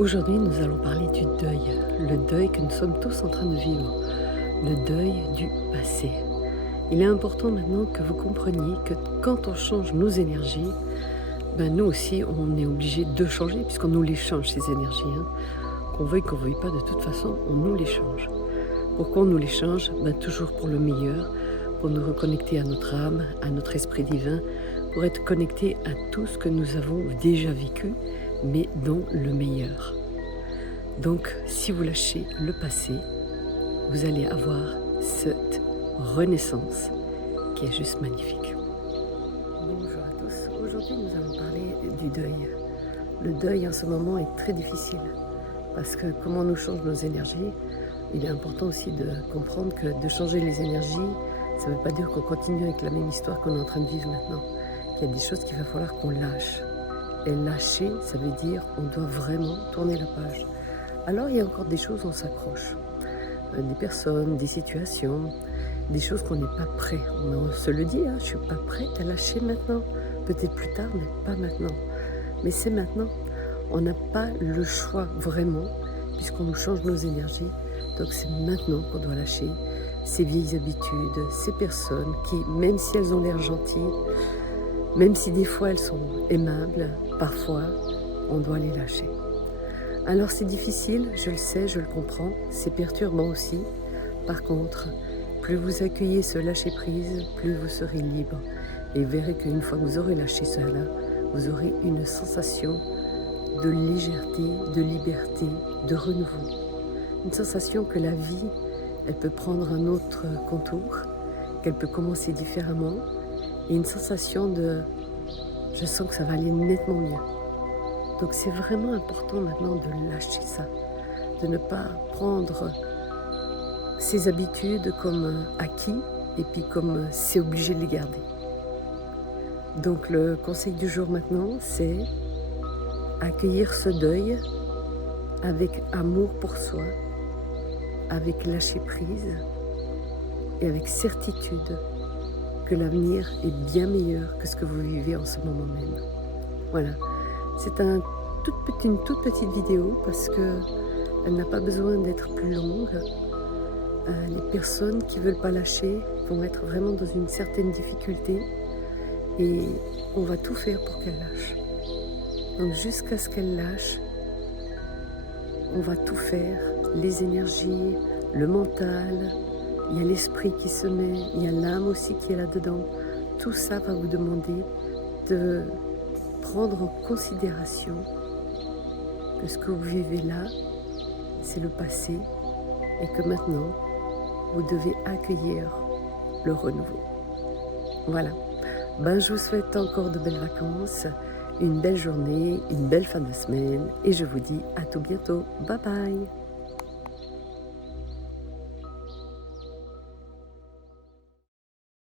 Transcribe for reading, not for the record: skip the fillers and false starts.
Aujourd'hui, nous allons parler du deuil, le deuil que nous sommes tous en train de vivre, le deuil du passé. Il est important maintenant que vous compreniez que quand on change nos énergies, nous aussi, on est obligé de changer puisqu'on nous les change, ces énergies. Qu'on veuille pas, de toute façon, on nous les change. Pourquoi on nous les change? Toujours pour le meilleur, pour nous reconnecter à notre âme, à notre esprit divin, pour être connecté à tout ce que nous avons déjà vécu, mais dans le meilleur. Donc, si vous lâchez le passé, vous allez avoir cette renaissance qui est juste magnifique. Bonjour à tous. Aujourd'hui, nous allons parler du deuil. Le deuil en ce moment est très difficile parce que comme on nous change nos énergies, il est important aussi de comprendre que de changer les énergies, ça ne veut pas dire qu'on continue avec la même histoire qu'on est en train de vivre maintenant. Il y a des choses qu'il va falloir qu'on lâche. Et lâcher, ça veut dire qu'on doit vraiment tourner la page. Alors il y a encore des choses où on s'accroche. Des personnes, des situations, des choses qu'on n'est pas prêt. On se le dit, je ne suis pas prête à lâcher maintenant. Peut-être plus tard, mais pas maintenant. Mais c'est maintenant. On n'a pas le choix vraiment, puisqu'on nous change nos énergies. Donc c'est maintenant qu'on doit lâcher ces vieilles habitudes, ces personnes qui, même si elles ont l'air gentilles, même si des fois elles sont aimables, parfois on doit les lâcher. Alors c'est difficile, je le sais, je le comprends, c'est perturbant aussi. Par contre, plus vous accueillez ce lâcher-prise, plus vous serez libre. Et vous verrez qu'une fois que vous aurez lâché cela, vous aurez une sensation de légèreté, de liberté, de renouveau. Une sensation que la vie, elle peut prendre un autre contour, qu'elle peut commencer différemment. Et une sensation de « je sens que ça va aller nettement mieux ». Donc c'est vraiment important maintenant de lâcher ça, de ne pas prendre ses habitudes comme acquis et puis comme c'est obligé de les garder. Donc le conseil du jour maintenant, c'est accueillir ce deuil avec amour pour soi, avec lâcher prise et avec certitude que l'avenir est bien meilleur que ce que vous vivez en ce moment même. Voilà, c'est une toute petite vidéo parce qu'elle n'a pas besoin d'être plus longue. Les personnes qui ne veulent pas lâcher vont être vraiment dans une certaine difficulté et on va tout faire pour qu'elles lâchent. Donc jusqu'à ce qu'elles lâchent, on va tout faire, les énergies, le mental, il y a l'esprit qui se met, il y a l'âme aussi qui est là-dedans. Tout ça va vous demander de prendre en considération que ce que vous vivez là, c'est le passé et que maintenant, vous devez accueillir le renouveau. Voilà. Je vous souhaite encore de belles vacances, une belle journée, une belle fin de semaine et je vous dis à tout bientôt. Bye bye.